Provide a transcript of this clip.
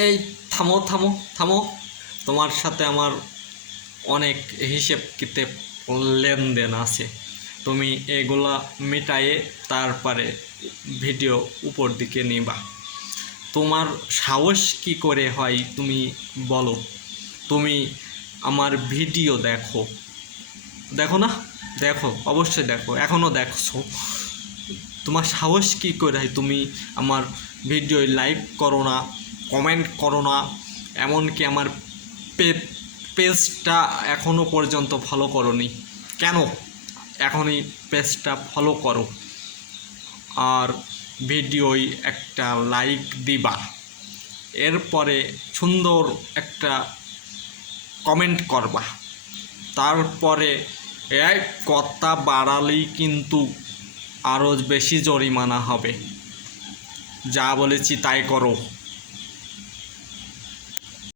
এই থামো থামো থামো, তোমার সাথে আমার অনেক হিসেব কিতাব লেনদেন আছে। তুমি এগুলা মিটায়ে তারপরে ভিডিও উপর দিকে নিবা। তোমার সাহস কি করে হয় তুমি বলো? তুমি আমার ভিডিও দেখো, দেখো না? দেখো, অবশ্যই দেখো, এখনও দেখছো। তোমার সাহস কী করে হয় তুমি আমার ভিডিও লাইক করো না, কমেন্ট করো না, এমনকি আমার পেজটা এখনও পর্যন্ত ফলো করোনি কেন? এখনই পেজটা ফলো করো আর ভিডিওয় একটা লাইক দিবা, এরপরে সুন্দর একটা কমেন্ট করবা। তারপরে এই কথা বাড়ালেই কিন্তু আরও বেশি জরিমানা হবে। যা বলেছি তাই করো।